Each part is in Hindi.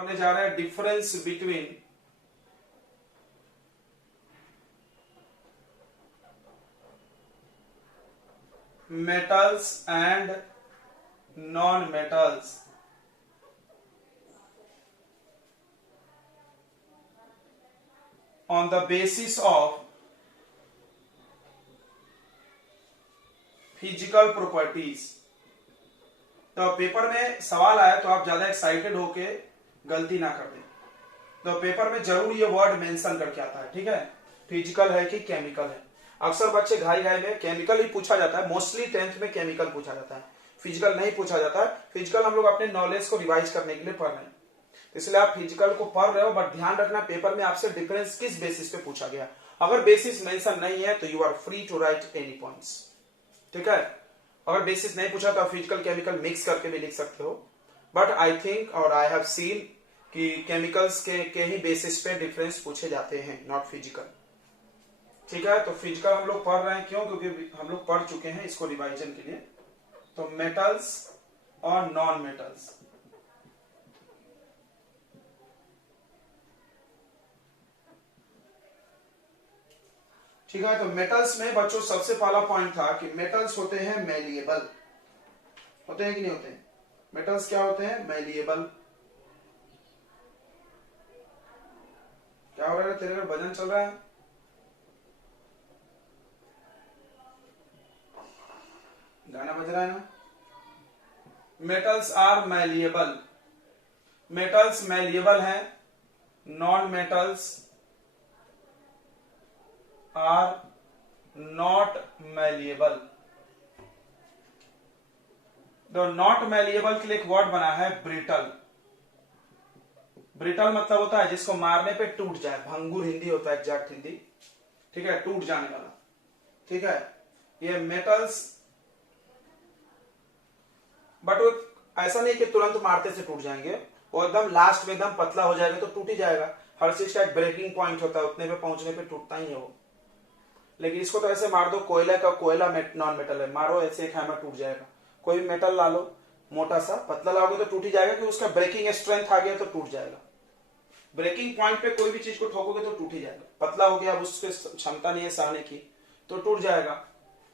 करने जा रहे हैं difference between metals and non-metals on the basis of physical properties। तो पेपर में सवाल आया तो आप ज्यादा एक्साइटेड होके गलती ना कर दें। तो पेपर में जरूर ये वर्ड मेंशन करके आता है, ठीक है, फिजिकल है कि केमिकल है। अक्सर बच्चे घाई घाई में केमिकल ही पूछा जाता है, मोस्टली 10th में केमिकल पूछा जाता है, फिजिकल नहीं पूछा जाता है। फिजिकल हम लोग अपने नॉलेज को रिवाइज करने के लिए पढ़ रहे हैं, इसलिए आप फिजिकल को पढ़ रहे हो, बट ध्यान रखना पेपर में आपसे डिफरेंस किस बेसिस पे पूछा गया। अगर बेसिस मेंशन नहीं है तो you are free to write any points, ठीक है। अगर बेसिस नहीं पूछा तो आप फिजिकल केमिकल मिक्स करके भी लिख सकते हो, बट आई थिंक और आई हैव सीन कि केमिकल्स के ही बेसिस पे डिफरेंस पूछे जाते हैं, नॉट फिजिकल, ठीक है। तो फिजिकल हम लोग पढ़ रहे हैं, क्यों? क्योंकि हम लोग पढ़ चुके हैं इसको रिवाइजन के लिए। तो मेटल्स और नॉन मेटल्स, ठीक है। तो मेटल्स में बच्चों सबसे पहला पॉइंट था कि मेटल्स होते हैं मैलिएबल, होते हैं कि नहीं होते हैं? मेटल्स क्या होते हैं? मैलिएबल। क्या हो रहा है तेरे घर, भजन चल रहा है? गाना बज रहा है ना? Metals are malleable, metals malleable हैं, non metals are not malleable. तो नॉट मैलिएबल के लिए एक वर्ड बना है ब्रिटल। ब्रिटल मतलब होता है जिसको मारने पे टूट जाए, भंगुर हिंदी होता है, एग्जैक्ट हिंदी, ठीक है, टूट जाने वाला, ठीक है। ये मेटल्स, बट वो ऐसा नहीं कि तुरंत मारते से टूट जाएंगे, वो एकदम लास्ट में एकदम पतला हो जाएगा तो टूट ही जाएगा। हर चीज का एक ब्रेकिंग पॉइंट होता है, उतने पे पहुंचने पे टूटता ही है वो। लेकिन इसको तो ऐसे मार दो, कोयला का कोयला नॉन मेटल है, मारो ऐसे एक हैमर टूट जाएगा। कोई भी मेटल ला लो, मोटा सा, पतला लाओगे तो टूट ही जाएगा, क्योंकि उसका ब्रेकिंग स्ट्रेंथ आ गया तो टूट जाएगा। ब्रेकिंग पॉइंट पे कोई भी चीज को ठोकोगे तो टूट ही जाएगा। पतला हो गया, अब उसके क्षमता नहीं है सहने की तो टूट जाएगा,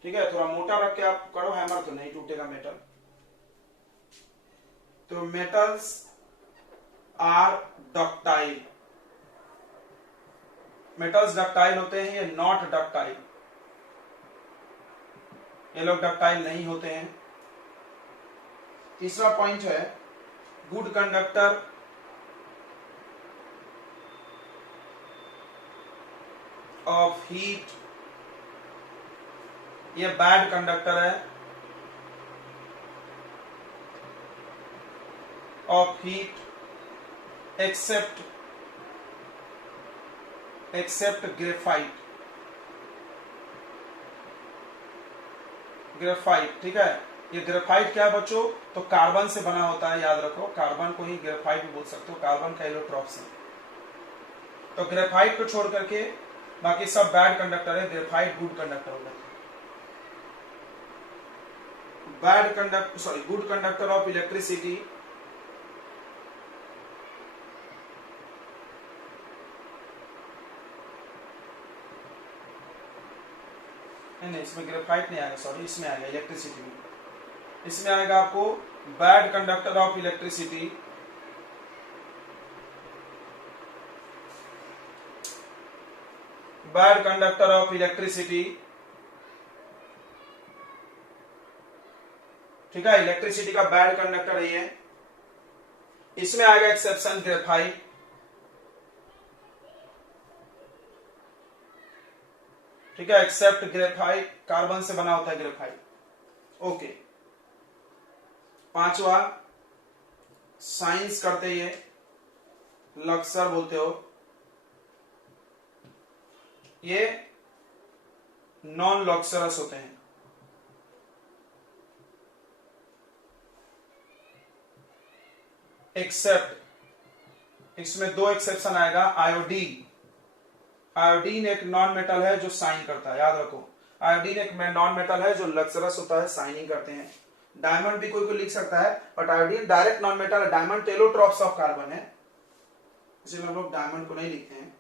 ठीक है। थोड़ा मोटा रख के आप करो हैमर तो नहीं टूटेगा मेटल। तो metals are ductile, metals ductile होते हैं, ये नॉट डक्टाइल, ये लोग डक्टाइल नहीं होते हैं। तीसरा पॉइंट है गुड कंडक्टर ऑफ हीट, ये बैड कंडक्टर है of heat except graphite, graphite, ठीक है। ये ग्रेफाइट क्या है बच्चों? तो कार्बन से बना होता है, याद रखो, कार्बन को ही ग्रेफाइट भी बोल सकते हो, कार्बन का एलोट्रॉप्स है। तो ग्रेफाइट को छोड़ करके बाकी सब बैड कंडक्टर है, ग्रेफाइट गुड कंडक्टर हो जाता है। Bad conductor, sorry, good conductor of electricity, नहीं, इसमें ग्रेफाइट नहीं आएगा, सॉरी, इसमें आएगा इलेक्ट्रिसिटी में। इसमें आएगा आपको bad conductor of electricity, bad conductor of electricity, ठीक है, इलेक्ट्रिसिटी का बैड कंडक्टर है ये। इसमें आएगा एक्सेप्शन ग्रेफाइट, ठीक है, एक्सेप्ट ग्रेफाइट, कार्बन से बना होता है ग्रेफाइट, ओके। पांचवा, साइंस करते ये लक्सर बोलते हो, ये नॉन लॉक्सरस होते हैं। एक्सेप्ट, इसमें दो एक्सेप्शन आएगा। आयोडीन, आयोडीन एक नॉन मेटल है जो साइन करता है, याद रखो, आयोडीन एक नॉन मेटल है जो लक्सरस होता है, साइनिंग करते हैं। डायमंड भी कोई लिख सकता है, but iodine direct non metal है। डायमंड एलोट्रॉप्स ऑफ कार्बन है, इसलिए हम लोग डायमंड को नहीं लिखते हैं।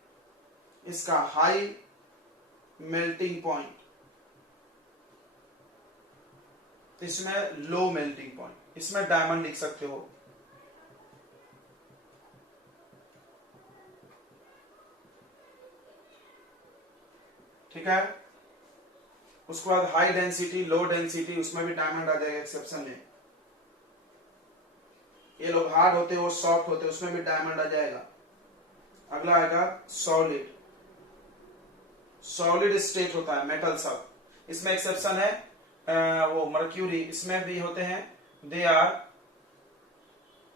इसका हाई मेल्टिंग पॉइंट, इसमें लो मेल्टिंग पॉइंट, इसमें डायमंड लिख सकते हो। ठीक है, उसके बाद हाई डेंसिटी, लो डेंसिटी, उसमें भी डायमंड आ जाएगा एक्सेप्शन में। ये लोग हार्ड होते हैं, वो सॉफ्ट होते हैं, उसमें भी डायमंड आ जाएगा। अगला आएगा सॉलिड, सॉलिड स्टेट होता है मेटल सब, इसमें एक्सेप्शन है वो मर्क्यूरी, इसमें भी होते हैं। दे आर,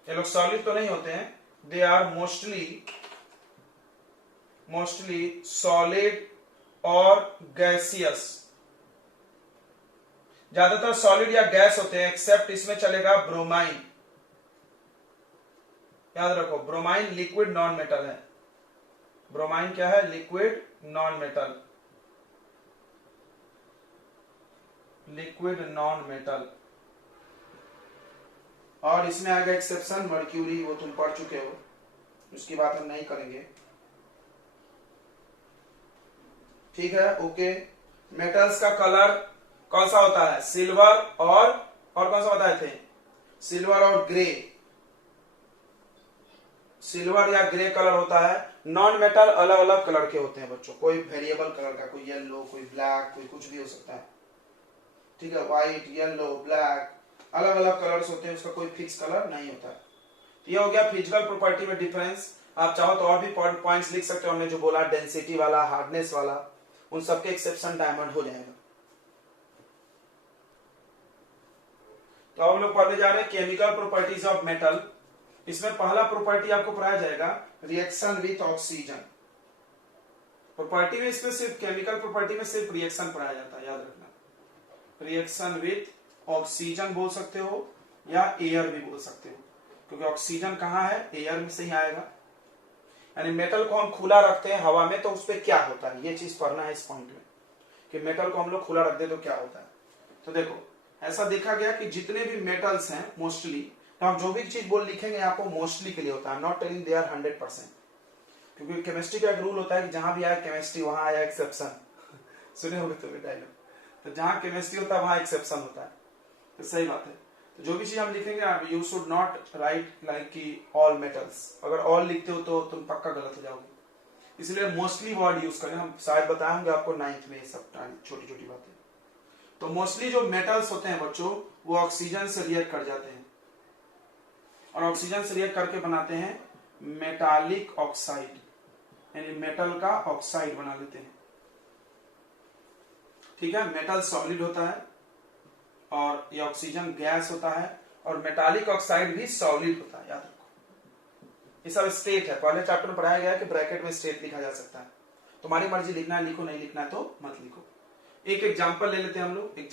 ये लोग सॉलिड तो नहीं होते हैं, दे आर मोस्टली सॉलिड और गैसियस, ज्यादातर सॉलिड या गैस होते हैं, एक्सेप्ट इसमें चलेगा ब्रोमाइन। याद रखो ब्रोमाइन लिक्विड नॉन मेटल है। ब्रोमाइन क्या है? Liquid non metal, liquid non metal. और इसमें आएगा एक्सेप्शन मर्क्यूरी, वो तुम पढ़ चुके हो, उसकी बात हम नहीं करेंगे। ठीक है, ओके। मेटल्स का कलर कौन सा होता है? सिल्वर और कौन सा बताए थे? सिल्वर और ग्रे, सिल्वर या ग्रे कलर होता है। नॉन मेटल अलग अलग कलर के होते हैं बच्चों, कोई वेरिएबल कलर का, कोई येलो, कोई ब्लैक, कोई कुछ भी हो सकता है। ठीक है, व्हाइट, येलो, ब्लैक, अलग अलग कलर्स होते हैं, उसका कोई फिक्स कलर नहीं होता है। ये हो गया फिजिकल प्रॉपर्टी में डिफरेंस। आप चाहो तो और भी पॉइंट्स लिख सकते हो, हमने जो बोला डेंसिटी वाला, हार्डनेस वाला, उन सबके एक्सेप्शन डायमंड हो जाएगा। तो अब लोग पढ़ने जा रहे हैं केमिकल प्रॉपर्टीज ऑफ मेटल। इसमें पहला प्रॉपर्टी आपको पढ़ाया जाएगा रिएक्शन विथ ऑक्सीजन। प्रॉपर्टी में इसमें सिर्फ केमिकल प्रॉपर्टी में सिर्फ रिएक्शन पढ़ाया जाता है, याद रखना। रिएक्शन विथ ऑक्सीजन बोल सकते हो या एयर भी बोल सकते हो, क्योंकि ऑक्सीजन कहाँ है? एयर में से ही आएगा। यानी मेटल को हम खुला रखते हैं हवा में तो उस पर क्या होता है, ये चीज पढ़ना है इस पॉइंट में, कि मेटल को हम लोग खुला रख दे तो क्या होता है। तो देखो ऐसा देखा गया कि जितने भी मेटल्स हैं मोस्टली, तो हम जो भी चीज बोल लिखेंगे यहाँ पर मोस्टली के लिए होता है, नॉट टेलिंग दे आर 100%, क्योंकि केमिस्ट्री का एक रूल होता है कि जहां भी आया केमिस्ट्री वहां आया एक्सेप्शन। सुने होंगे तुम्हें डायलॉग, तो जहां केमिस्ट्री होता है वहां एक्सेप्शन होता है, तो सही बात है। तो जो भी चीज हम लिखेंगे you should not right like कि ऑल मेटल्स, अगर ऑल लिखते हो तो तुम पक्का गलत हो जाओगे, इसलिए मोस्टली वर्ड यूज करें। हम शायद बताएंगे आपको 9th में, सब छोटी छोटी बातें। तो मोस्टली जो मेटल्स होते हैं बच्चों, वो ऑक्सीजन से रिएक्ट कर जाते हैं, और ऑक्सीजन से रिएक्ट करके बनाते हैं मेटालिक ऑक्साइड, यानी मेटल का ऑक्साइड बना लेते हैं। ठीक है, मेटल सॉलिड होता है और ये ऑक्सीजन गैस होता है, और मेटालिक ऑक्साइड भी सॉलिड होता है, याद रखो। ये सब स्टेट है, पहले चैप्टर में पढ़ाया गया है कि ब्रैकेट में स्टेट लिखा जा सकता है। तुम्हारी मर्जी, लिखना है लिखो, नहीं लिखना है तो मत लिखो। एक एग्जाम्पल ले लेते हैं हम लोग, एक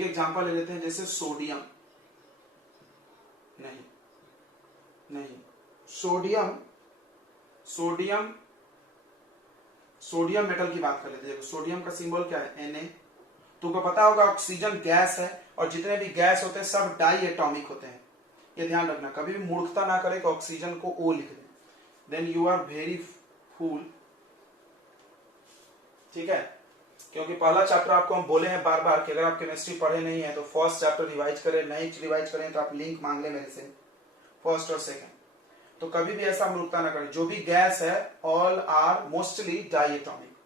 एग्जाम्पल ले लेते हैं, जैसे सोडियम, नहीं सोडियम मेटल की बात कर लेते हैं। सोडियम का सिंबल क्या है? Na। तुमको पता होगा ऑक्सीजन गैस है, और जितने भी गैस होते हैं सब डाई एटॉमिक होते हैं, ये ध्यान रखना। कभी भी मूर्खता ना करे कि ऑक्सीजन को O लिख दे, देन यू आर वेरी फूल। ठीक है, क्योंकि पहला चैप्टर आपको हम बोले हैं बार बार कि अगर आप केमिस्ट्री पढ़े नहीं है तो फर्स्ट चैप्टर रिवाइज करें, नहीं रिवाइज करें तो आप लिंक मांग ले मेरे से, फर्स्ट और सेकंड। तो कभी भी ऐसा मूर्खता ना करें, जो भी गैस है all are mostly diatomic.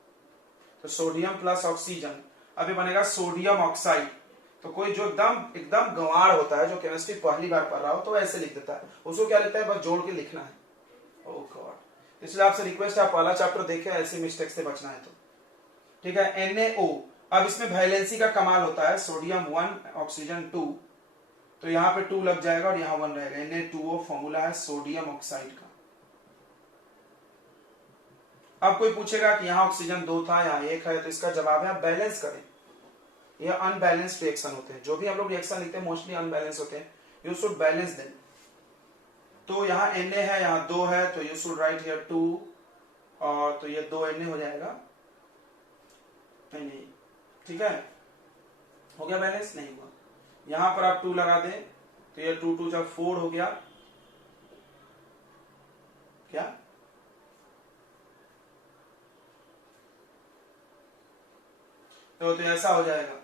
तो सोडियम प्लस ऑक्सीजन, अभी बनेगा सोडियम ऑक्साइड। तो कोई जो एकदम गंवार होता है, जो केमिस्ट्री पहली बार पढ़ रहा हो, तो ऐसे लिख देता है, उसको क्या लिखता है? बस जोड़ के लिखना है। ओह गॉड, इसलिए आपसे रिक्वेस्ट है आप पहला चैप्टर देखें, ऐसी मिस्टेक से बचना है तो। ठीक है, NaO। अब इसमें वैलेंसी का कमाल होता है, सोडियम 1 ऑक्सीजन 2, तो यहाँ पे 2 लग जाएगा और यहाँ 1 रहेगा। Na2O फॉर्मूला है सोडियम ऑक्साइड का। अब कोई पूछेगा कि यहाँ ऑक्सीजन 2 था, यहाँ 1 है, तो इसका जवाब है आप बैलेंस करें। यह अनबैलेंस्ड रिएक्शन होते हैं, जो भी हम लोग रिएक्शन लिखते हैं मोस्टली अनबैलेंस होते हैं, यू शुड बैलेंस देम। तो यहाँ Na है, यहाँ 2 है, तो यू शुड राइट हियर 2, और तो ये 2 Na हो जाएगा। नहीं, ठीक है, हो गया बैलेंस? नहीं हुआ। यहां पर आप 2 लगा दें तो ये 2 2 जब 4 हो गया, क्या? तो ऐसा हो जाएगा,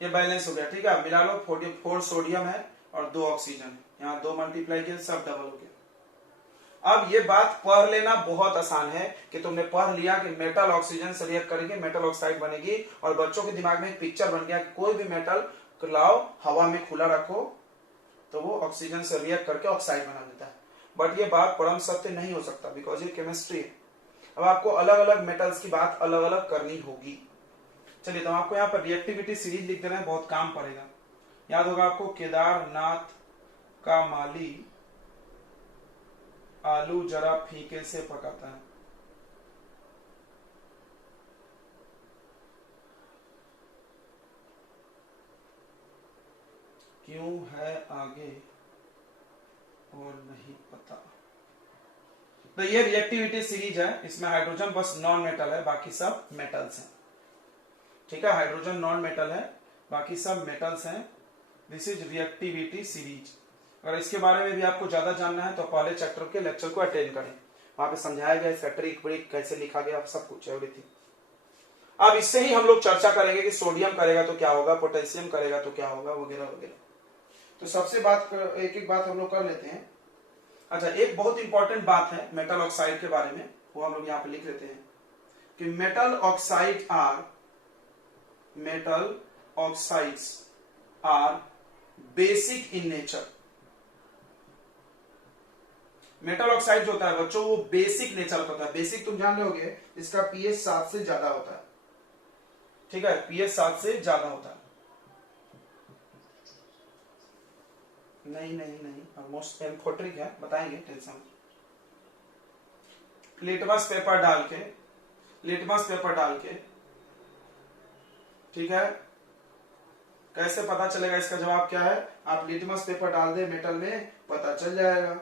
ये बैलेंस हो गया। ठीक है, मिला लो, 4 सोडियम है और 2 ऑक्सीजन है, यहाँ 2 मल्टीप्लाई किया, सब डबल हो गया। अब ये बात पढ़ लेना बहुत आसान है कि तुमने पढ़ लिया कि मेटल ऑक्सीजन से रिएक्ट करेंगे, मेटल ऑक्साइड बनेगी, और बच्चों के दिमाग में एक पिक्चर बन गया कि कोई भी मेटल लाओ, हवा में खुला रखो, तो वो ऑक्सीजन से रिएक्ट करके ऑक्साइड बना देता है। बट ये बात परम सत्य नहीं हो सकता, बिकॉज ये केमिस्ट्री है। अब आपको अलग अलग मेटल्स की बात अलग अलग करनी होगी। चलिए, तो आपको यहाँ पर रिएक्टिविटी सीरीज लिख देना है, बहुत काम पड़ेगा। याद होगा आपको, केदारनाथ का माली आलू जरा फीके से पकाता है। क्यों है आगे और नहीं पता। तो ये रिएक्टिविटी सीरीज है, इसमें हाइड्रोजन बस नॉन मेटल है, बाकी सब मेटल्स हैं। ठीक है, हाइड्रोजन नॉन मेटल है, बाकी सब मेटल्स हैं। This is reactivity series. अगर इसके बारे में भी आपको ज्यादा जानना है तो पहले चैप्टर के लेक्चर को अटेंड करें, वहां पे समझाया गया इसका ट्रिक ब्रिक कैसे लिखा गया, सब कुछ एवरीथिंग। अब इससे ही हम लोग चर्चा करेंगे कि सोडियम करेगा तो क्या होगा, पोटेशियम करेगा तो क्या होगा, वगैरह वगैरह। तो सबसे एक एक बात हम लोग कर लेते हैं। अच्छा, एक बहुत इंपॉर्टेंट बात है मेटल ऑक्साइड के बारे में, वो हम लोग यहाँ पे लिख लेते हैं कि metal oxides are basic in nature. Metal oxide जो होता है बच्चों, वो बेसिक नेचर का होता है। बेसिक तुम जान लोगे, इसका पीएच 7 से ज्यादा होता है। ठीक है, पीएच 7 से ज्यादा होता है। नहीं, ऑलमोस्ट एम्फोट्रिक है, बताएंगे, टेंशन। लिटमस पेपर डाल के, ठीक है, कैसे पता चलेगा इसका जवाब क्या है? आप लिटमस पेपर डाल दे मेटल में, पता चल जाएगा।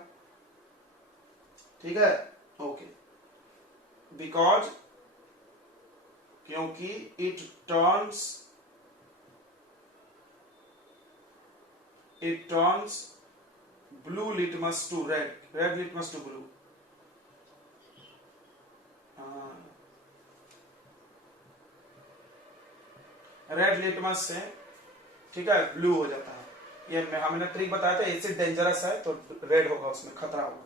ठीक है, ओके। बिकॉज, क्योंकि it turns blue litmus to red litmus to blue. Red litmus से, ठीक है, ब्लू हो जाता है। ये हमने ट्रिक बताया था, एसिड डेंजरस है तो रेड होगा, उसमें खतरा होगा,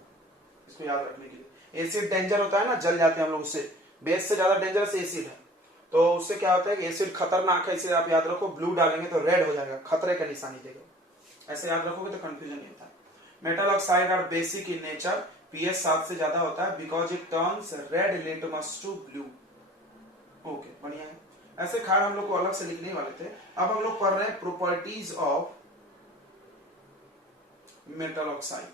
इसको याद रखने के लिए। एसिड डेंजर होता है ना, जल जाते हैं हम लोग उससे, बेस से ज्यादा डेंजरस एसिड है, तो उससे क्या होता है कि एसिड खतरनाक है, इसे आप याद रखो, ब्लू डालेंगे तो रेड हो जाएगा, खतरे का निशानी देगा। ऐसे याद रखोगे तो कंफ्यूजन नहीं होता है। Metal oxide are basic in nature, pH 7 से ज्यादा होता है, because it turns red litmus to blue. Okay, बढ़िया है। ऐसे खार हम लोग को अलग से लिखने वाले थे। अब हम लोग पढ़ रहे हैं properties of metal oxide.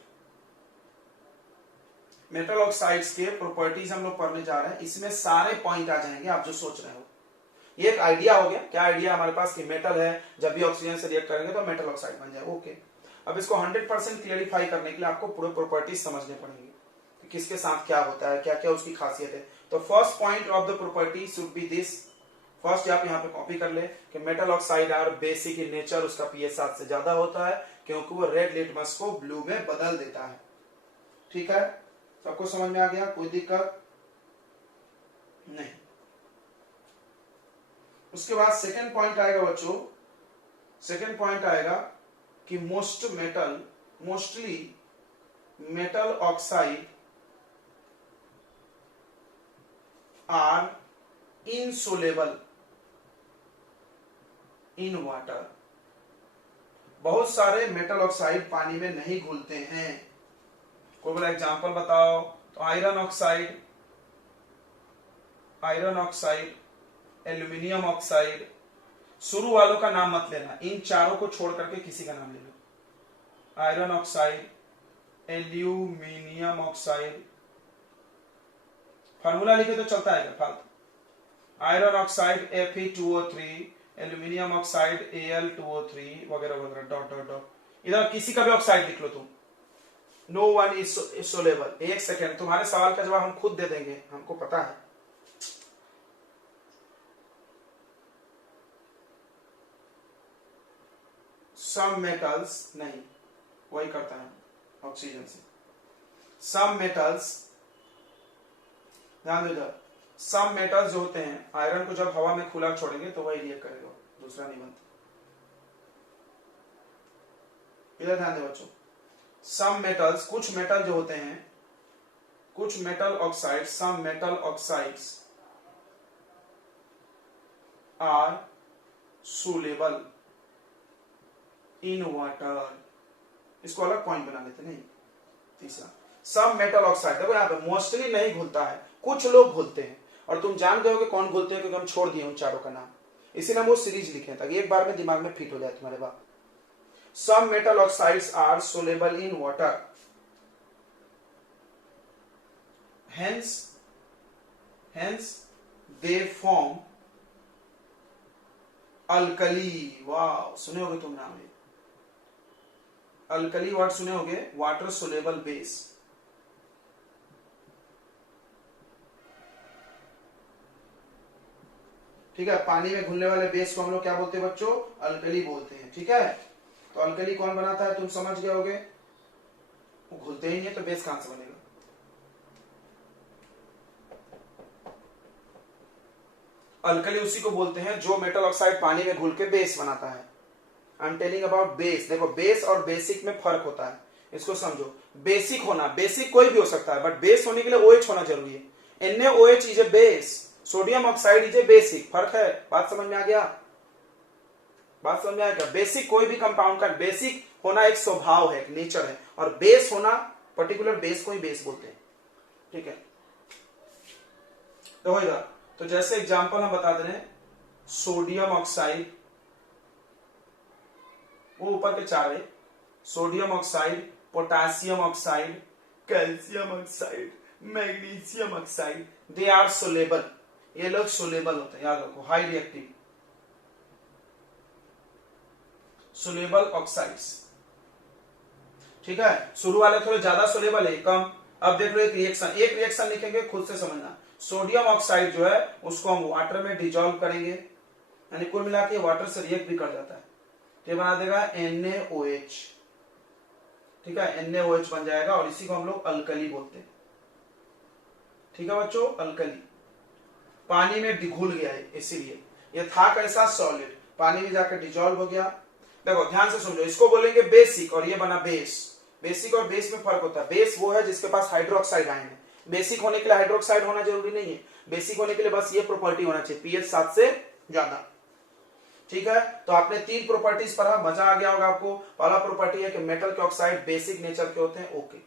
Metal oxides के प्रॉपर्टीज हम लोग पढ़ने जा रहे हैं। इसमें सारे पॉइंट आ जाएंगे आप जो सोच रहे हो। ये एक आइडिया हो गया। क्या आइडिया हमारे पास कि मेटल है, जब भी ऑक्सीजन से रिएक्ट करेंगे तो मेटल ऑक्साइड बन जाए। ओके, अब इसको 100% क्लियरिफाई करने के लिए आपको पूरे प्रॉपर्टीज समझने पड़ेंगे कि किसके साथ क्या होता है, क्या क्या उसकी खासियत है। तो first point of the property should be this. First आप यहाँ पे कॉपी कर ले कि metal oxide are basic in nature, उसका पीएच 7 से ज्यादा होता है क्योंकि वो रेड लिटमस को ब्लू में बदल देता है। ठीक है, सबको समझ में आ गया, कोई दिक्कत नहीं। उसके बाद सेकेंड पॉइंट आएगा बच्चों, सेकेंड पॉइंट आएगा कि mostly metal oxide are insoluble in water. बहुत सारे मेटल ऑक्साइड पानी में नहीं घुलते हैं। कोई बोला एग्जांपल बताओ, तो आयरन ऑक्साइड, एल्यूमिनियम ऑक्साइड, शुरू वालों का नाम मत लेना, इन चारों को छोड़ करके किसी का नाम ले लो। Iron oxide, aluminium oxide, formula लिखे तो चलता है क्या फालतू? Iron oxide Fe2O3, aluminium oxide Al2O3 वगैरह वगैरह, डॉट डॉट डॉट। इधर किसी का भी ऑक्साइड लिख लो तुम। No one is soluble. एक सेकेंड, तुम्हारे सवाल का जवाब हम खुद दे देंगे, हमको पता है। सम मेटल्स नहीं, वही करता है ऑक्सीजन से। सम मेटल्स, ध्यान दो इधर, सम मेटल्स जो होते हैं, आयरन को जब हवा में खुला छोड़ेंगे तो वही रिएक्ट करेगा, दूसरा नहीं बनता। इधर ध्यान दे बच्चों, सम मेटल्स, कुछ मेटल जो होते हैं, कुछ metal oxide, some metal oxides are soluble in water. इसको अलग पॉइंट बना लेते नहीं। तीसरा, सम मेटल ऑक्साइड, देखो यहाँ पे मोस्टली नहीं घुलता है, कुछ लोग घुलते हैं, और तुम जान गए हो कि कौन घुलते हैं क्योंकि हम छोड़ दिए उन चारों का नाम, इसीलिए हम वो सीरीज लिखे ताकि एक बार में दिमाग में फिट हो जाए तुम्हारे बात। Some metal oxides are soluble in water, hence they form alkali. वाह, सुने होगे तुम नाम, अल्कली वर्ड सुने होगे, वाटर सोलेबल बेस। ठीक है, पानी में घुलने वाले बेस को हम लोग क्या बोलते हैं बच्चों? अल्कली बोलते हैं। ठीक है, तो अल्कली कौन बनाता है तुम समझ गए होगे, वो घुलते ही नहीं है तो बेस कहां से बनेगा? अल्कली उसी को बोलते हैं जो मेटल ऑक्साइड पानी में घुल के बेस बनाता है। I am telling about base. देखो, बेस और बेसिक में फर्क होता है, इसको समझो। बेसिक होना, बेसिक कोई भी हो सकता है, बट बेस होने के लिए OH होना जरूरी है। NaOH is a base, sodium oxide is a basic. फर्क है, बात समझ में आ गया? बात समझ में आ गया? बेसिक कोई भी कंपाउंड का बेसिक होना एक स्वभाव है, एक नेचर है, और बेस होना पर्टिकुलर बेस को ही बेस बोलते हैं। ठीक है, तो इधर तो जैसे एग्जांपल हम बता दे रहे हैं, सोडियम ऑक्साइड, वो ऊपर के चार है, sodium oxide, potassium oxide, calcium oxide, magnesium oxide, they are soluble. ये लोग सोलेबल होते हैं, याद रखो, हाई रिएक्टिव सोलेबल ऑक्साइड्स। ठीक है, शुरू वाले थोड़े ज्यादा सोलेबल है, कम। अब देख लो एक रिएक्शन लिखेंगे, खुद से समझना। सोडियम ऑक्साइड जो है उसको हम वाटर में डिजोल्व करेंगे, यानी कुल मिला के वाटर से रिएक्ट भी कर जाता है, ये बना देगा NaOH। ठीक है, NaOH बन जाएगा, और इसी को हम लोग अल्कली बोलते हैं। ठीक है बच्चों, अल्कली पानी में घुल गया है, इसीलिए ये था कैसा? सॉलिड, पानी में जाकर डिजोल्व हो गया। देखो ध्यान से समझो, इसको बोलेंगे बेसिक, और ये बना बेस। बेसिक और बेस में फर्क होता है। बेस वो है जिसके पास हाइड्रोक्साइड आयन है, बेसिक होने के लिए हाइड्रोक्साइड होना जरूरी नहीं है, बेसिक होने के लिए बस ये प्रॉपर्टी होना चाहिए, pH 7 से ज्यादा। ठीक है, तो आपने 3 प्रॉपर्टीज पढ़ा, मजा आ गया होगा आपको। पहला प्रॉपर्टी है कि मेटल के ऑक्साइड बेसिक नेचर के होते हैं। ओके,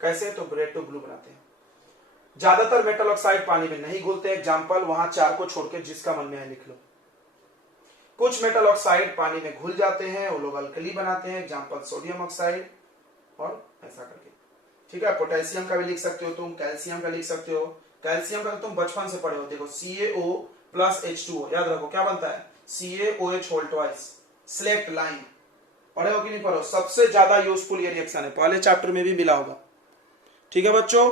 कैसे? तो रेड टू ब्लू बनाते हैं। ज्यादातर मेटल ऑक्साइड पानी में नहीं घुलते, एग्जाम्पल वहां 4 को छोड़कर जिसका मन में है लिख लो। कुछ मेटल ऑक्साइड पानी में घुल जाते हैं, वो लोग अल्कली बनाते हैं, एग्जाम्पल सोडियम ऑक्साइड, और ऐसा करके। ठीक है, पोटेशियम का भी लिख सकते हो तुम, कैल्शियम का लिख सकते हो। कैल्शियम का तो तुम बचपन से पढ़े हो, देखो CaO प्लस H2O, याद रखो क्या बनता है? CaOH whole twice. Slaked lime पढ़े हो कि नहीं पढ़े हो? सबसे ज्यादा यूजफुल ये रिएक्शन है, पहले चैप्टर में भी मिला होगा। ठीक है बच्चों,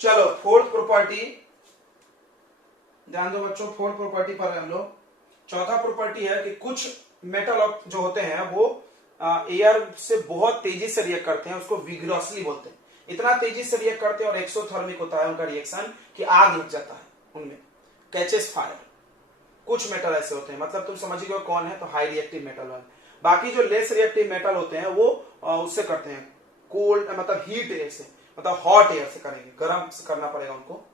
चलो फोर्थ प्रॉपर्टी ध्यान दो बच्चों, फोर्थ प्रॉपर्टी पर हम लोग। चौथा प्रॉपर्टी है कि कुछ मेटल जो होते हैं वो एयर से बहुत तेजी से रिएक्ट करते हैं, उसको विग्रसली बोलते हैं। इतना तेजी से रिएक्ट करते हैं और एक्सोथर्मिक होता है उनका रिएक्शन कि आग लग जाता है उनमें, कैचेस फायर। कुछ मेटल ऐसे होते हैं, मतलब तुम समझ गए कौन है, तो हाई रिएक्टिव मेटल वाले। बाकी जो लेस रिएक्टिव मेटल होते हैं वो उससे करते हैं कोल्ड, मतलब हीट एयर से, मतलब हॉट एयर से करेंगे, गर्म से करना पड़ेगा उनको।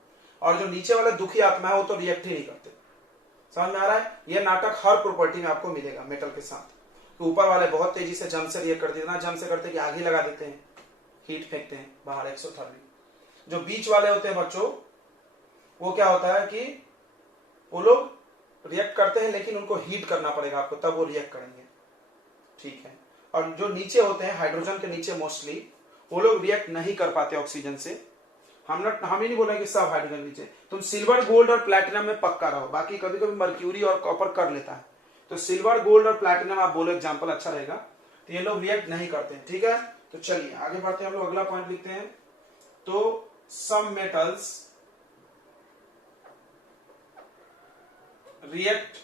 और जो नीचे वाले दुखी आत्मा है वो तो रिएक्ट ही नहीं करते। समझ में आ रहा है? ये नाटक हर प्रॉपर्टी में आपको मिलेगा मेटल के साथ। तो ऊपर वाले बहुत तेजी से जम से रिएक्ट करते हैं, इतना जम से करते हैं कि आग ही लगा देते हैं, हीट फेंकते हैं बाहर, एक्सोथर्मिक। जो बीच वाले होते हैं बच्चों, वो क्या होता है कि वो लोग रिएक्ट करते हैं लेकिन उनको हीट करना पड़ेगा आपको, तब वो रिएक्ट करेंगे। ठीक है, और जो नीचे होते हैं हाइड्रोजन के नीचे मोस्टली, वो लोग रिएक्ट नहीं कर पाते ऑक्सीजन से। हम ही नहीं बोले कि सब हाइड्रोजन नीचे, तुम सिल्वर गोल्ड और प्लैटिनम में पक्का रहो, बाकी कभी कभी मर्क्यूरी और कॉपर कर लेता है। तो सिल्वर गोल्ड और प्लैटिनम आप बोलो एग्जांपल अच्छा रहेगा, तो ये लोग रिएक्ट नहीं करते हैं। ठीक है, तो चलिए आगे बढ़ते हैं, हम लोग अगला पॉइंट लिखते हैं। तो some metals react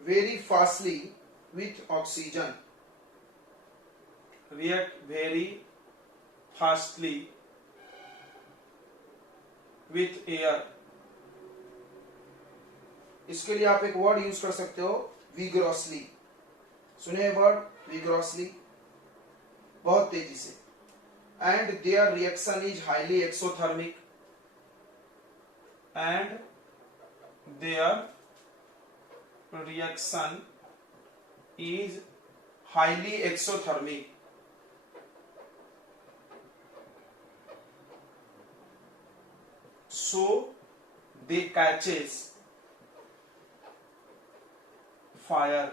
very fastly with oxygen react very fastly with air। इसके लिए आप एक वर्ड यूज कर सकते हो vigorously। सुने वर्ड vigorously, बहुत तेजी से। and their reaction is highly exothermic, and their reaction is highly exothermic। so they catches fire,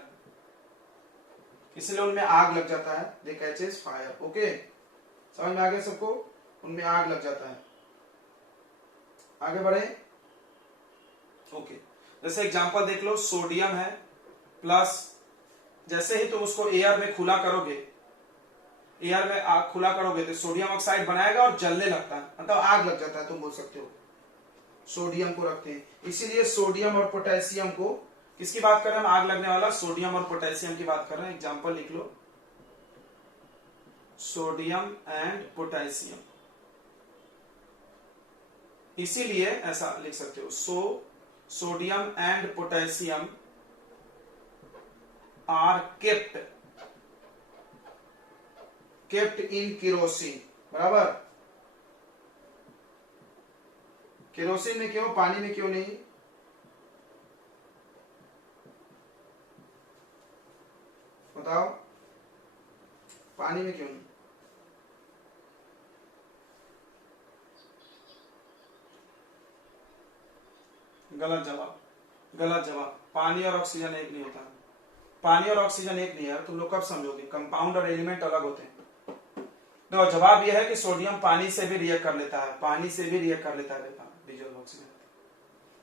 इसलिए उनमें आग लग जाता है। they catches fire। ओके, समझ में आ गया सबको? उनमें आग लग जाता है। आगे बढ़े। ओके, जैसे एग्जांपल देख लो, सोडियम है प्लस, जैसे ही तुम उसको एयर में खुला करोगे, एयर में आग खुला करोगे तो सोडियम ऑक्साइड बनाएगा और जलने लगता है, मतलब आग लग जाता है, तुम बोल सकते हो। सोडियम को रखते हैं, इसीलिए सोडियम और पोटेशियम को, किसकी बात कर रहे हैं हम? आग लगने वाला सोडियम और पोटेशियम की बात कर रहे हैं। एग्जांपल लिख लो, सोडियम एंड पोटेशियम, इसीलिए ऐसा लिख सकते हो। Sodium and potassium are kept in kerosene. बराबर, केरोसिन में क्यों, पानी में क्यों नहीं? बताओ, पानी में क्यों नहीं? गलत जवाब, गलत जवाब। पानी और ऑक्सीजन एक नहीं होता। पानी और ऑक्सीजन एक नहीं है, तुम लोग कब समझोगे? कंपाउंड और एलिमेंट अलग होते हैं। तो जवाब यह है कि सोडियम पानी से भी रिएक्ट कर लेता है, पानी से भी रिएक्ट कर लेता है डीजल ऑक्सीजन,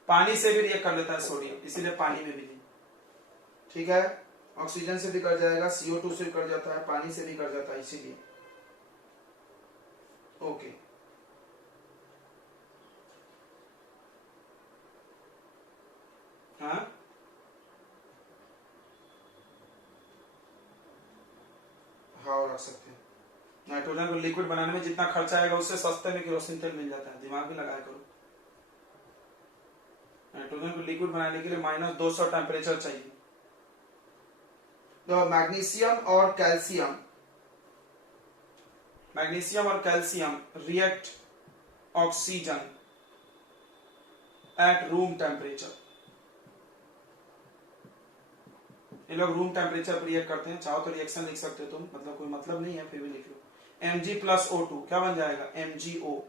पानी से भी रिएक्ट कर लेता है सोडियम, इसीलिए पानी में भी नहीं। ठीक है, ऑक्सीजन से भी कर जाएगा, CO2 से भी कर जाता है, पानी से भी कर जाता है, इसीलिए। ओके, हाँ, हाँ रख सकते हैं। नाइट्रोजन को लिक्विड बनाने में जितना खर्चा आएगा उससे सस्ते में केरोसिन तेल मिल जाता है। दिमाग भी लगाया करो। नाइट्रोजन को लिक्विड बनाने के लिए -200 टेम्परेचर चाहिए। तो मैग्नीशियम और calcium react oxygen at room temperature. ये लोग रूम टेम्परेचर पर रिएक्ट करते हैं। चाहो तो रिएक्शन लिख सकते हो तुम, मतलब कोई मतलब नहीं है, फिर भी लिख लो। Mg+O2 क्या बन जाएगा? MgO।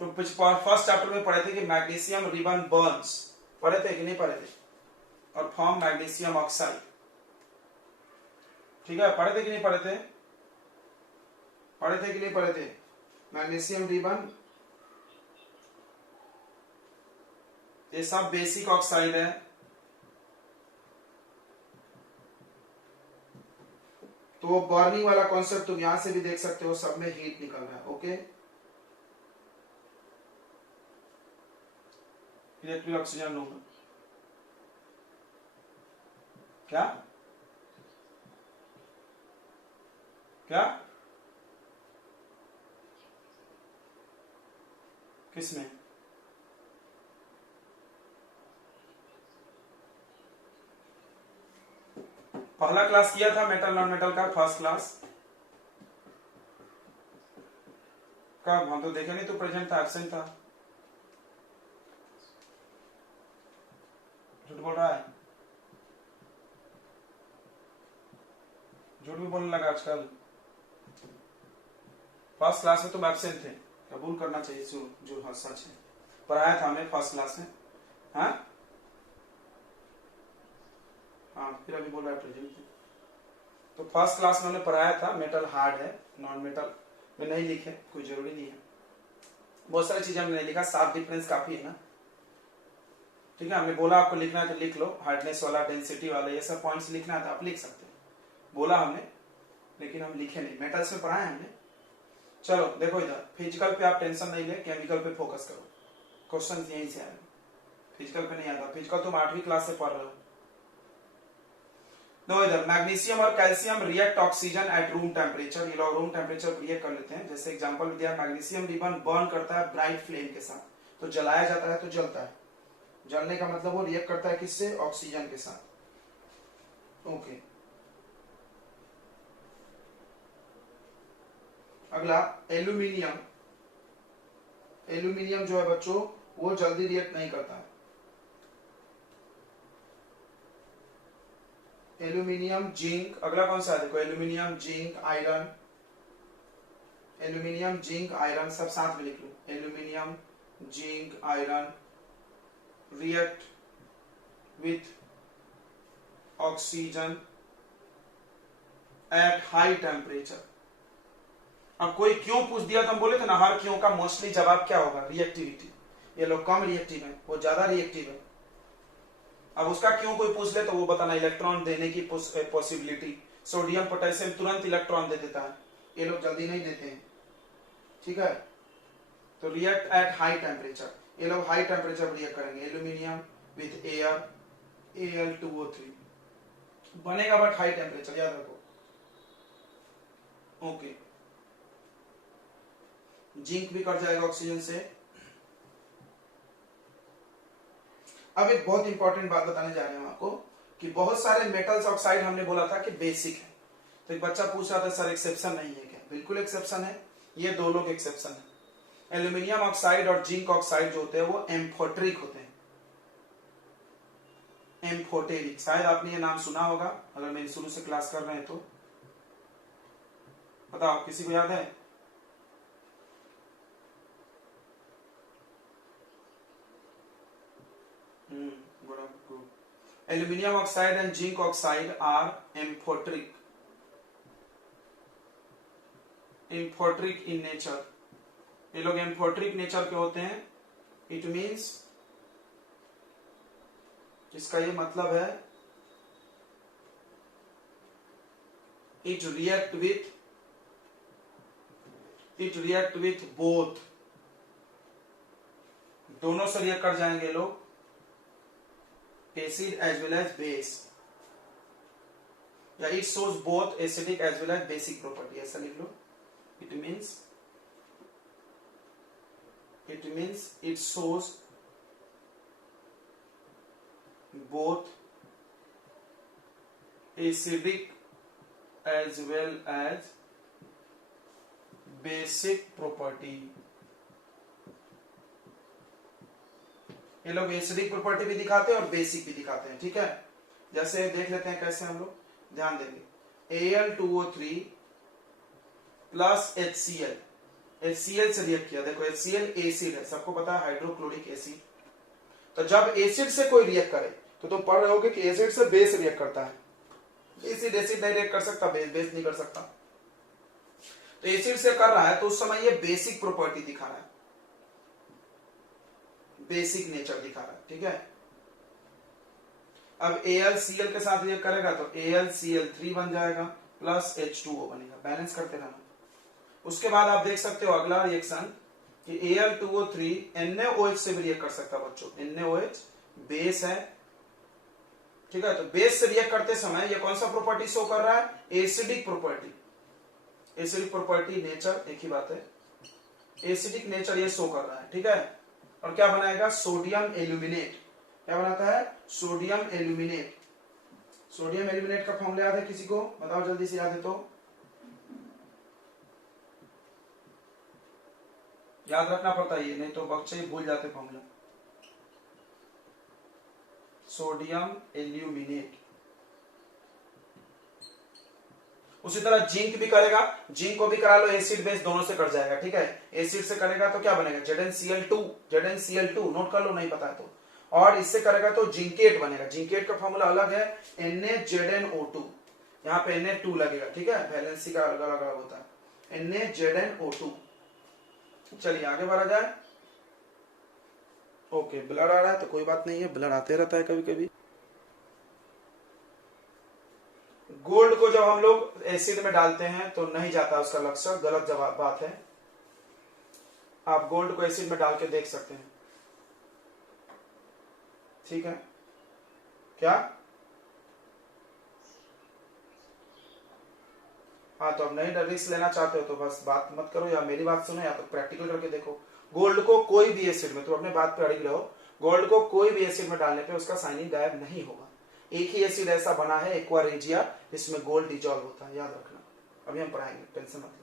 तो फर्स्ट चैप्टर में पढ़े थे कि मैग्नीशियम रिबन बर्न्स, पढ़े थे कि नहीं पढ़े थे? और फॉर्म मैग्नीशियम ऑक्साइड। ठीक है, पढ़े थे कि नहीं पढ़े थे? पढ़े थे कि नहीं पढ़े थे? मैग्नीशियम रिबन, ये सब बेसिक ऑक्साइड है। तो वो बर्निंग वाला कॉन्सेप्ट तुम यहां से भी देख सकते हो, सब में हीट निकल रहा है। ओके, इलेक्ट्रिक ऑक्सीजन लूंगा क्या? क्या किसमें? पहला क्लास किया था मेटल नॉन मेटल का, फर्स्ट क्लास। कब? हम तो देखे नहीं, तो प्रेजेंट था, एब्सेंट था। झूठ बोल रहा है, झूठ भी बोलने लगा आजकल। फर्स्ट क्लास में तुम एब्सेंट थे, कबूल करना चाहिए जो हाँ सच है। पढ़ाया था हमें फर्स्ट क्लास में। हाँ हाँ, फिर अभी बोल रहा है प्रेजेंट। तो फर्स्ट क्लास में हमने पढ़ाया था मेटल हार्ड है, नॉन मेटल में नहीं लिखे, कोई जरूरी नहीं है। बहुत सारी चीजें हमने नहीं लिखा, 7 डिफरेंस काफी है ना। ठीक है, हमने बोला आपको लिखना है तो लिख लो, हार्डनेस वाला, डेंसिटी वाला, ये सब पॉइंट्स लिखना है तो आप लिख सकते हो, बोला हमने, लेकिन हम लिखे नहीं। मेटल्स में पढ़ाया हमने। चलो देखो इधर, फिजिकल पे आप टेंशन नहीं ले, केमिकल पे फोकस करो। क्वेश्चन यहीं से आएगा, फिजिकल पे नहीं आता। फिजिकल तुम 8वीं क्लास से पढ़ रहे हो। दो इधर मैग्नीशियम और calcium react oxygen at room temperature. ये लोग रूम टेम्परेचर रिएक्ट कर लेते हैं। जैसे एग्जांपल दिया, मैग्नीशियम रिबन बर्न करता है ब्राइट फ्लेम के साथ, तो जलाया जाता है तो जलता है। जलने का मतलब वो रिएक्ट करता है किससे? ऑक्सीजन के साथ। ओके, अगला एल्यूमिनियम। एल्यूमिनियम जो है बच्चों वो जल्दी रिएक्ट नहीं करता है। एल्यूमिनियम, जिंक, अगला कौन सा है देखो, aluminium, zinc, iron. Aluminium, zinc, iron सब साथ में लिख लो। Aluminium, zinc, iron react with oxygen at high temperature. अब कोई क्यों पूछ दिया तो हम बोले थे ना, हर क्यों का मोस्टली जवाब क्या होगा? रिएक्टिविटी। ये लोग कम रिएक्टिव है, वो ज्यादा रिएक्टिव है। अब उसका क्यों कोई पूछ ले तो वो बताना, इलेक्ट्रॉन देने की पॉसिबिलिटी। सोडियम पोटेशियम तुरंत इलेक्ट्रॉन दे देता है, ये लोग जल्दी नहीं देते हैं। ठीक है, तो रिएक्ट एट हाई टेम्परेचर, ये लोग हाई टेम्परेचर रिएक्ट करेंगे। एल्यूमिनियम विथ एयर, Al2O3 बनेगा बट हाई टेम्परेचर, याद रखो। ओके, जिंक भी कट जाएगा ऑक्सीजन से। अब एक बहुत इंपॉर्टेंट बात बताने जा रहे हैं आपको कि बहुत सारे मेटल्स ऑक्साइड हमने बोला था कि बेसिक है, तो एक बच्चा पूछ रहा था सर एक्सेप्शन नहीं है क्या? बिल्कुल एक्सेप्शन है, ये दो लोग एक्सेप्शन है। एल्यूमिनियम ऑक्साइड और जिंक ऑक्साइड जो होते हैं वो एम्फोटेरिक होते हैं। एम्फोटेरिक, शायद आपने ये नाम सुना होगा अगर मेरी शुरू से क्लास कर रहे हैं तो। बताओ किसी को याद है? Aluminium oxide and zinc oxide are amphoteric in nature। ये लोग एम्फोटेरिक नेचर के होते हैं। इट मीन्स, इसका ये मतलब है इट रिएक्ट विथ बोथ, दोनों से रिएक्ट कर जाएंगे लोग, acid as well as base, या it shows both acidic as well as basic property, ऐसा लिख लो। It means it shows both acidic as well as basic property. ये लोग एसिडिक प्रॉपर्टी भी दिखाते हैं और बेसिक भी दिखाते हैं। ठीक है, जैसे देख लेते हैं कैसे हम लोग, ध्यान देंगे। Al2O3 प्लस HCl, HCl से रिएक्ट किया। देखो HCl एसिड है, सबको पता है, हाइड्रोक्लोरिक एसिड। तो जब एसिड से कोई रिएक्ट करे तो तुम पढ़ रहे होगे कि एसिड से बेस रिएक्ट करता है। एसिड नहीं रिएक्ट कर सकता, बेस नहीं कर सकता। तो एसिड से कर रहा है तो उस समय ये बेसिक प्रॉपर्टी दिखा रहा है, बेसिक नेचर दिखा रहा है। ठीक है, अब AlCl के साथ रिएक्ट करेगा तो AlCl3 बन जाएगा प्लस H2O बनेगा, बैलेंस करते रहना। उसके बाद आप देख सकते हो अगला रिएक्शन कि Al2O3 NaOH से भी रिएक्ट कर सकता है बच्चों। NaOH बेस है। ठीक है, तो बेस से रिएक्ट करते समय ये कौन सा प्रॉपर्टी शो कर रहा है? Acidic property. Acidic property nature एक ही बात है, एसिडिक नेचर ये शो कर रहा है। ठीक है, और क्या बनाएगा? Sodium aluminate. क्या बनाता है? Sodium aluminate. सोडियम एल्यूमिनेट का फॉर्मूला याद है किसी को? बताओ जल्दी से, याद है तो याद रखना पड़ता है ये, नहीं तो बच्चे ही भूल जाते फॉर्मूला। Sodium aluminate. उसी तरह जिंक भी करेगा, जिंक को भी करा लो, एसिड बेस दोनों से कट जाएगा। ठीक है, एसिड से करेगा तो क्या बनेगा? ZnCl2 नोट कर लो, नहीं पता है तो। और इससे करेगा तो जिंकेट बनेगा। जिंकेट का फॉर्मूला अलग है, NaZnO2, यहाँ पे Na2 लगेगा। ठीक है, वैलेंसी का अलग अलग होता है, NaZnO2। चलिए आगे बढ़ा जाए। ओके, ब्लड आ रहा है तो कोई बात नहीं है, ब्लड आते रहता है कभी कभी। गोल्ड को जब हम लोग एसिड में डालते हैं तो नहीं जाता उसका लक्ष्य, गलत जवाब बात है। आप गोल्ड को एसिड में डाल के देख सकते हैं। ठीक है, क्या हाँ, तो अब नहीं रिस्क लेना चाहते हो तो बस बात मत करो, या मेरी बात सुनो या तो प्रैक्टिकल करके देखो। गोल्ड को कोई भी एसिड में, तो अपने बात पे अड़िग रहो, गोल्ड को कोई भी एसिड में डालने पे उसका साइनिंग गायब नहीं होगा। एक ही एसिड ऐसा बना है एक्वा रेजिया, जिसमें गोल्ड डिजॉल्व होता है, याद रखना। अभी हम पढ़ाएंगे, टेंशन मत लो।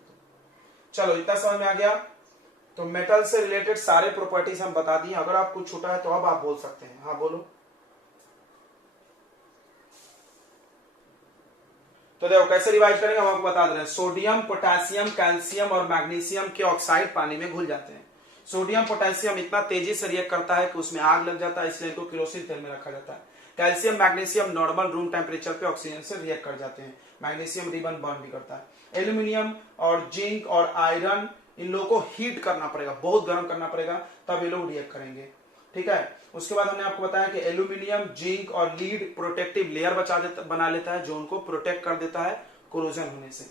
चलो इतना समझ में आ गया। तो मेटल से रिलेटेड सारे प्रॉपर्टीज हम बता दिए। अगर आप कुछ छूटा है तो अब आप बोल सकते हैं। हाँ बोलो। तो देखो कैसे रिवाइज करेंगे हम आपको बता दे रहे हैं। सोडियम, पोटेशियम, कैल्शियम और मैग्नीशियम के ऑक्साइड पानी में घुल जाते हैं। सोडियम पोटेशियम इतना तेजी से रिएक्ट करता है कि उसमें आग लग जाता है, इसलिए इनको केरोसिन तेल में रखा जाता है। Calcium, magnesium normal room temperature पे ऑक्सीजन से रिएक्ट कर जाते हैं। मैग्नीशियम रिबन बर्न भी करता है। एल्यूमिनियम और जिंक और आयरन, इन लोगों को हीट करना पड़ेगा, बहुत गर्म करना पड़ेगा, तब ये लोग रिएक्ट करेंगे। ठीक है। उसके बाद हमने आपको बताया कि एल्यूमिनियम, जिंक और लीड प्रोटेक्टिव लेयर बना लेता है, जो उनको प्रोटेक्ट कर देता है कोरोजन होने से।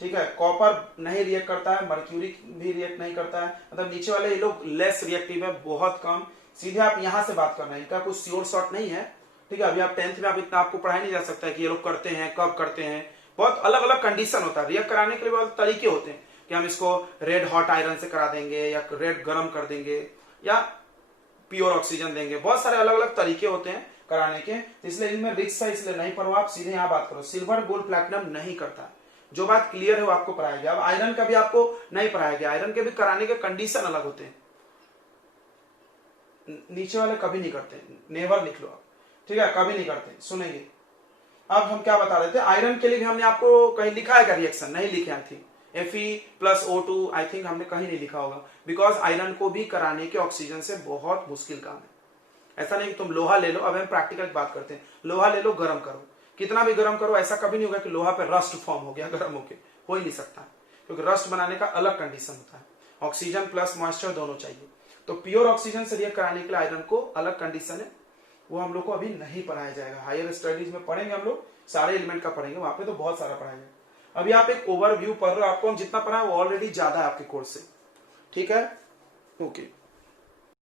ठीक है। कॉपर नहीं रिएक्ट करता है, मर्क्यूरी भी रिएक्ट नहीं करता है, मतलब नीचे वाले ये लोग लेस रिएक्टिव है, बहुत कम। सीधे आप यहां से बात करना है, इनका कुछ श्योर शॉट नहीं है। ठीक है। अभी आप 10th में आप इतना आपको पढ़ाई नहीं जा सकता है कि ये लोग करते हैं, कब करते हैं। बहुत अलग अलग कंडीशन होता है रिएक्ट कराने के लिए, बहुत तरीके होते हैं कि हम इसको रेड हॉट आयरन से करा देंगे, या रेड गर्म कर देंगे, या प्योर ऑक्सीजन देंगे। बहुत सारे अलग अलग तरीके होते हैं कराने के, इसलिए इनमें रिस्क है, इसलिए नहीं पढ़ो। आप सीधे यहाँ बात करो। सिल्वर, गोल्ड, प्लैटिनम नहीं करता है। जो बात क्लियर है वो आपको पढ़ाया गया। अब आयरन का भी आपको नहीं पढ़ाया गया। आयरन के भी कराने के कंडीशन अलग होते हैं। नीचे वाले कभी नहीं करते, नेवर लिख लो आप। ठीक है, कभी नहीं करते, सुनेंगे। अब हम क्या बता रहे थे, आयरन के लिए भी हमने आपको कहीं लिखा है क्या रिएक्शन? नहीं लिखे थी। Fe+O2 आई थिंक हमने कहीं नहीं लिखा होगा, बिकॉज आयरन को भी कराने के ऑक्सीजन से बहुत मुश्किल काम है। ऐसा नहीं कि तुम लोहा ले लो, अब हम प्रैक्टिकल की बात करते हैं। लोहा ले लो, गर्म करो, कितना भी गर्म करो, ऐसा कभी नहीं होगा कि लोहा पे रस्ट फॉर्म हो गया गर्म होके, हो ही नहीं सकता, क्योंकि रस्ट बनाने का अलग कंडीशन होता है। ऑक्सीजन प्लस मॉइस्चर दोनों चाहिए। तो प्योर ऑक्सीजन से रिएक्ट कराने के लिए आयरन को अलग कंडीशन है, वो हम लोग को अभी नहीं पढ़ाया जाएगा। हायर स्टडीज में पढ़ेंगे हम लोग, सारे एलिमेंट का पढ़ेंगे, वहां पे तो बहुत सारा पढ़ाएंगे। अभी आप एक ओवरव्यू पढ़ रहे हो, आपको हम जितना पढ़ा है वो ऑलरेडी ज्यादा है आपके कोर्स से। ठीक है, ओके।